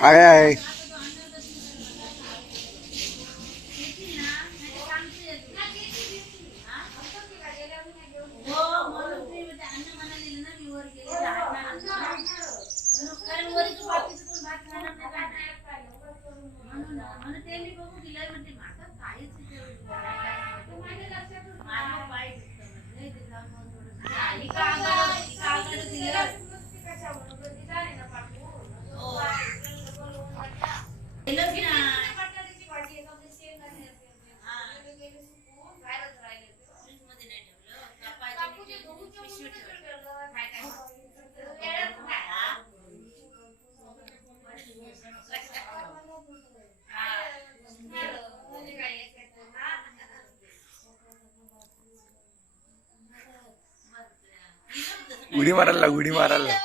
आहे. उडी मारायला उडी मारायला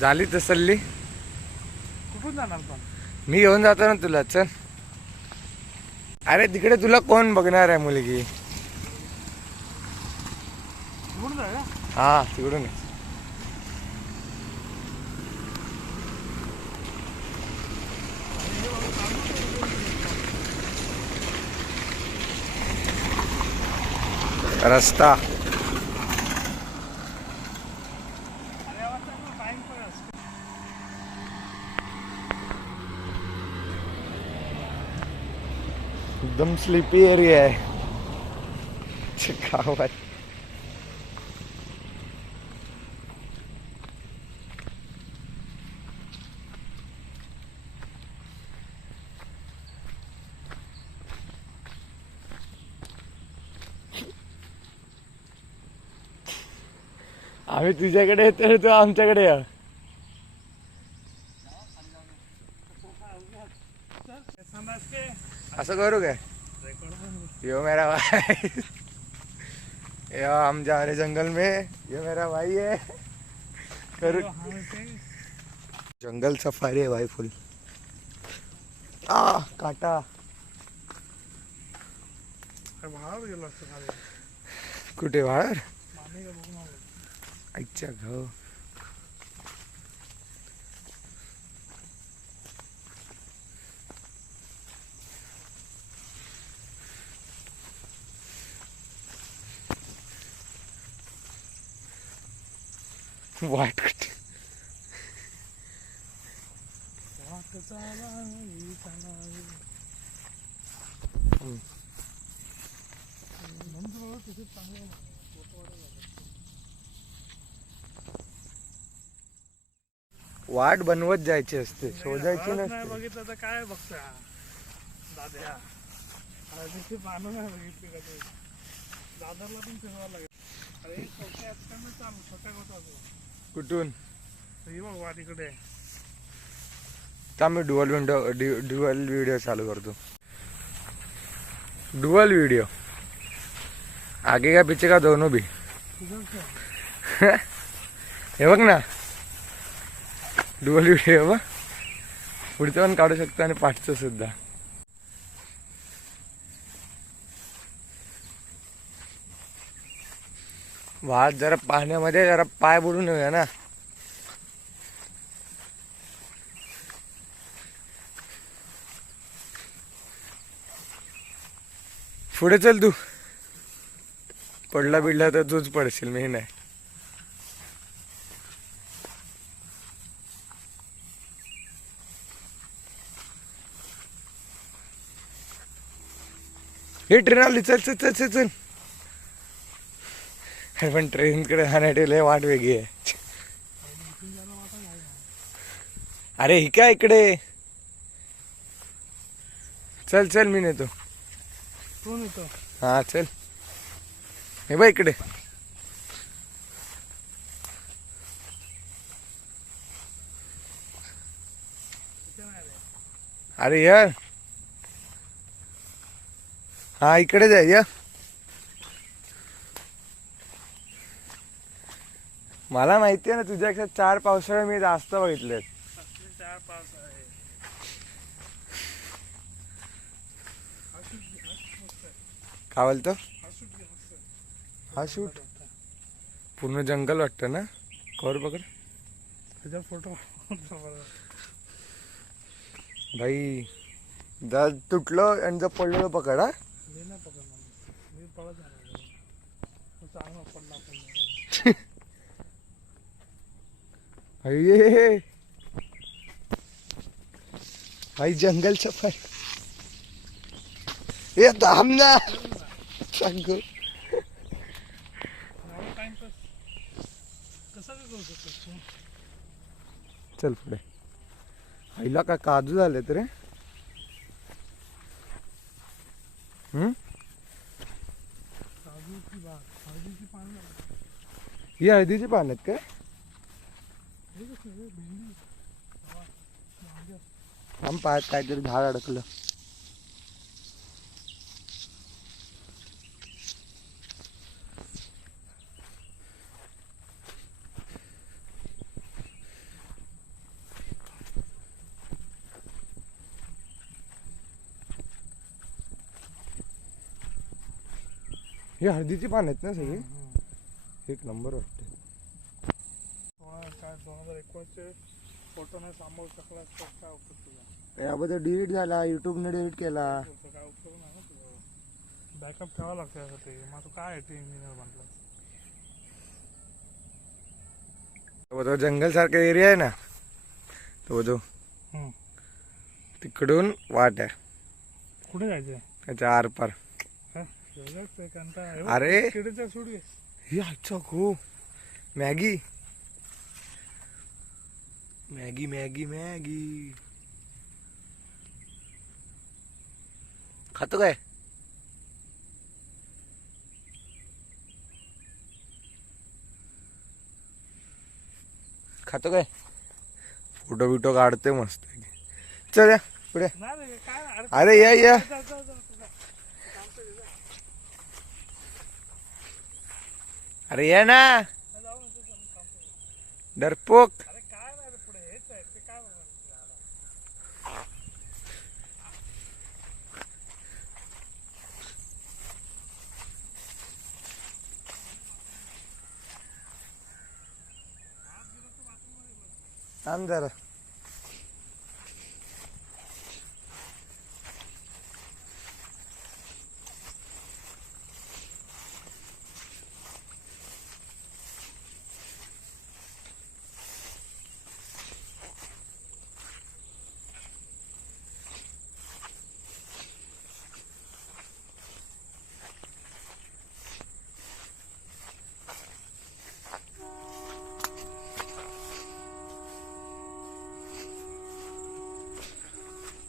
झाली तसल्ली. कुठून जाणार पण? मी घेऊन जातो ना तुला. चल. अरे तिकडे तुला कोण बघणार आहे मुलगी. कुठून जाय? हा तिकडून. रस्ता एकदम स्लीपी एरिया आहे गावात. आम्ही तुझ्याकडे येतो तू आमच्याकडे ये. असं करू काय? यो मेरा भाई, यो हम जा रहे जंगल में, ये मेरा भाई है. करू जंगल सफारी है भाई फुल. काटा कुठे बाहेर आईच्या घाव. वाट कुठे वाट बनवत जायची असते, शोधायची नसते. बघितलं तर काय बघतोय दाद्या. पानं नाही बघितली का ते? दादरला पण फिरवायला लागेल. अरे छोट्या असताना चालू छोट्या होता कुठून बघ तिकडे. मी डुअल व्हिडिओ चालू करतो. डुअल वीडियो आगे का पीछे का दोनों भी. हे बघ ना डुअल व्हिडिओ बघ. पुढचं पण काढू शकतो आणि पाठचं सुद्धा. वाहत जरा पाण्यामध्ये जरा पाय बुडून येऊया ना. पुढे चल तू. पडला बिडला तर तूच पडशील, मी नाही. हे ट्रेन आली. चल चल चल चल चल. अरे पण ट्रेनकडे जाण्यासाठी लय वाट वेगळी आहे. इथून जायला वाटा नाही ना. अरे ही काय इकडे. चल चल मी नेतो. कोण येतो? हा चल. हे बघ इकडे. इथे नाही रे. अरे यार. हा इकडे जाय या. मला माहिती आहे ना तुझ्यापेक्षा 4 पावसाळे मी जास्त बघितलेत. कसले 4 पास आहे. हा शूट मस्त आहे. काय बोलतो. हा शूट घे मस्त. हा शूट पूर्ण जंगल वाटतं ना. कवर पकड त्याच्यावर फोटो. भाई. जर तुटलं आणि जर पडलं तर पकड हा. मी नाही पकडणार. मी पळत जाणार. तो चांगला पडला पण. अये भाई जंगल सफारी. ये थांब ना. सांगू टाइमपास कसा काय करू शकतो तू? चल पुढे. आईला का काजू झाले रे. काजूची बाग. हळदीची पानं. ही हळदीची पान आहेत काय. हे कसं रे? भेंडी. वांगे. आम पायात काहीतरी झाड अडकलं. ही हळदीची पान आहेत ना सगळी. एक नंबर वाटते. काय 2021 फोटो नाही सांभाळू शकला तर काय उपयोग तुझा. याबद्दल डिलीट झाला. युट्यूबने डिलीट केला. काय उपयोग नाही ना तुझा. बॅकअप ठेवावं लागतं यासाठी. मग तू काय आहे इंजिनियर म्हटलं. तो जंगल सारखा एरिया आहे ना. तो जो तिकडून वाट आहे. कुठे जायचंय? त्याच्या आरपार. अरे किडीचा सूट घे. ही अच्छा गो. मॅगी मॅगी मॅगी मॅगी खातो काय. खातो काय. फोटो बिटो काढते मस्त. चल या पुढे. नाही रे, काय नाही. अरे या या. जा, जा, जा, जा. अरे ये ना जाऊ नको, जाऊ नको. डरपोक. अरे काय नाही रे पुढे. हेच आहे ते. काय बघणार. थांब जरा.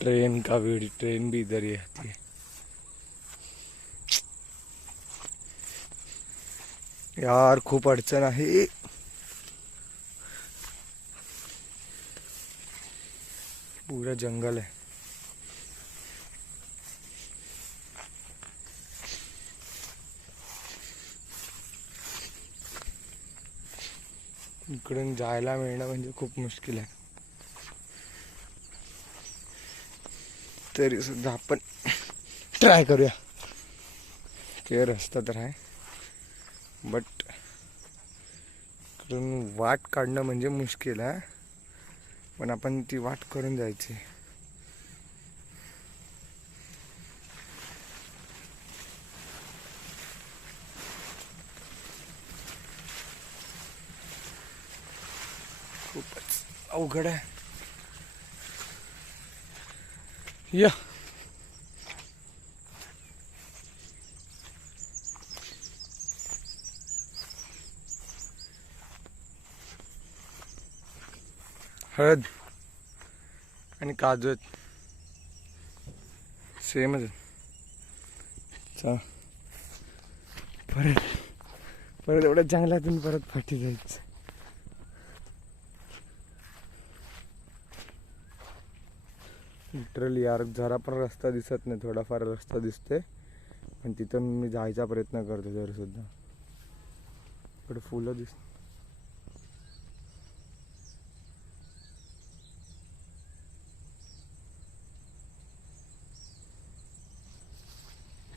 ट्रेन का वीडियो. ट्रेन भी इधर ही आती है यार. खूप अडचण आहे. पूरा जंगल है. इकडून जायला मिळणं म्हणजे खूप मुश्किल आहे. तरी सुद्धा आपण ट्राय करूया. ते रस्ता तर आहे बट इकडून वाट काढणं म्हणजे मुश्किल आहे. पण आपण ती वाट करून जायची. खूपच अवघड आहे. या हळद आणि काजू आहेत, सेमच आहेत. चला परत परत एवढ्या जंगलातून परत फाटी जायचं. लिटरली यार जरा पण रस्ता दिसत नाही, थोडाफार रस्ता दिसते पण तिथं मी जायचा प्रयत्न करतो जर सुद्धा. इकडे फुलं दिसत.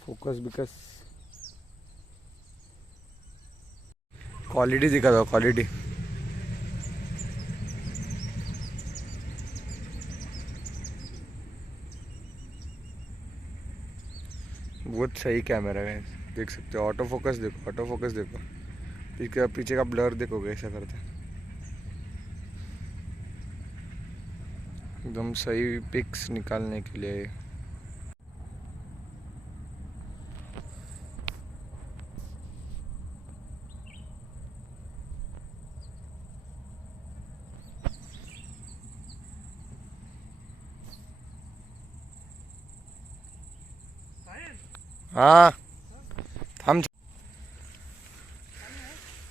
फोकस बिकस क्वालिटी दिखा दो, क्वालिटी. बहुत सही कैमरा है, देख सकते हो. ऑटो फोकस देखो, ऑटो फोकस देखो, पीछे का ब्लर देखो कैसा करता है. एकदम सही पिक्स निकालने के लिए. हाँ थांब.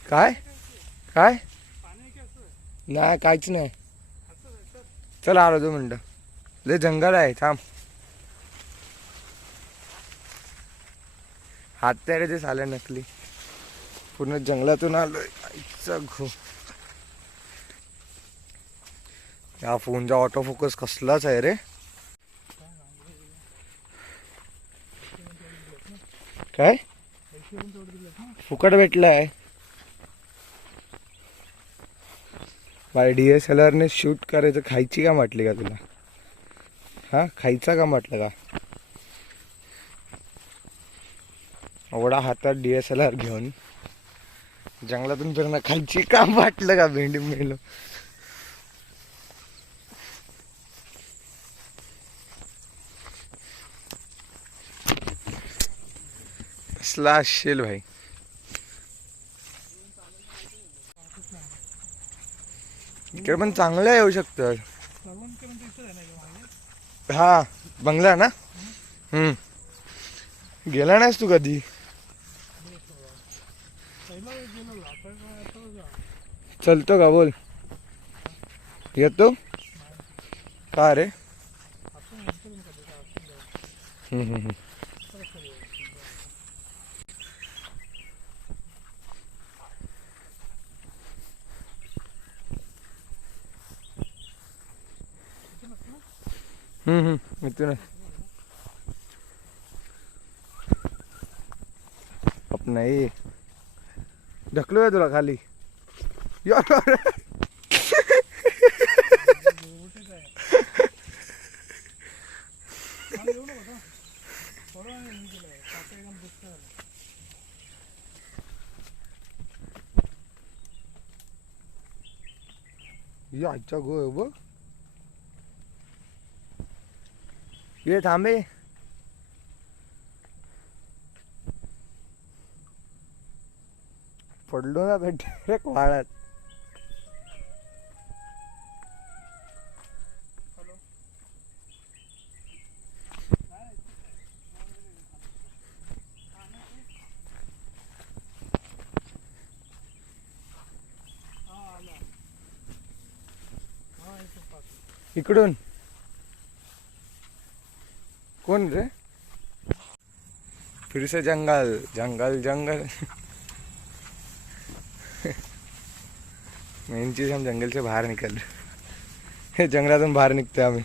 काय काय नाही, काहीच नाही. चल आलो 2 मिनटं. लय जंगल आहे, थांब. हात तयारे ते झाले नकली. पूर्ण जंगलातून आलोय. आईचा घो. या फोनचा ऑटो फोकस कसलाच आहे रे. काय फुकट भेटलाय बाय DSLR ने शूट करायचं. खायची का म्हटली का तुला? हा खायचा का म्हटलं का? एवढा हातात DSLR घेऊन जंगलातून फिरणं खायची का म्हटलं का? भेंडी मेलो. कसला असेल भाई. इकडे पण चांगलं येऊ शकतं. हा बंगला ना. गेला नाहीस तू कधी? चलतो का बोल? येतो का रे? इथून अब नाही ढकलू आहे तुला खाली. यार आजचा गो आहे बघ. ये थांबे. पडलो ना डायरेक्ट वाळात. इकडून कौन रे? फिर से जंगल जंगल जंगल. मेन चीज हम जंगल से बाहर निकल रहे. जंगलातून बाहर निघते आम्ही.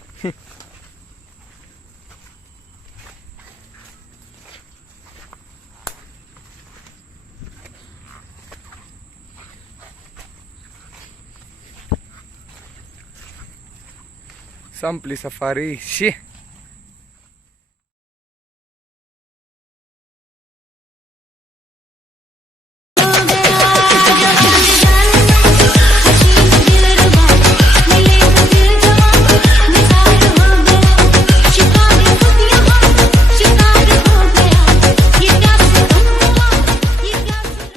संपली सफारी शी.